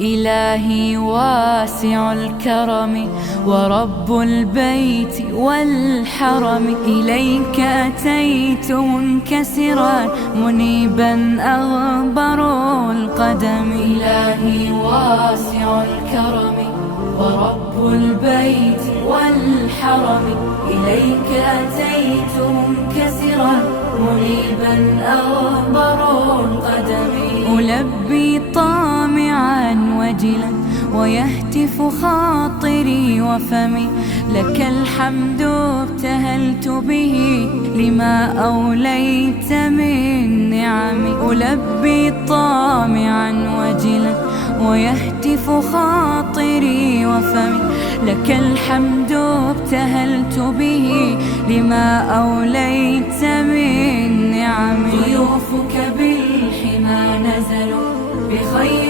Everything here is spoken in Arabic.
إلهي واسع الكرم ورب البيت والحرم، إليك أتيت منكسرا منيبا أغبر القدم. إلهي واسع الكرم ورب البيت والحرم، إليك أتيت منكسرا منيبا أغبر القدم. ألبي طامعا وجلا ويهتف خاطري وفمي، لك الحمد ابتهلت به لما أوليت من نعم. ألبي طامعا وجلا ويهتف خاطري وفمي، لك الحمد ابتهلت به لما أوليت من نعم. ضيوفك بالحمى نزلوا بخير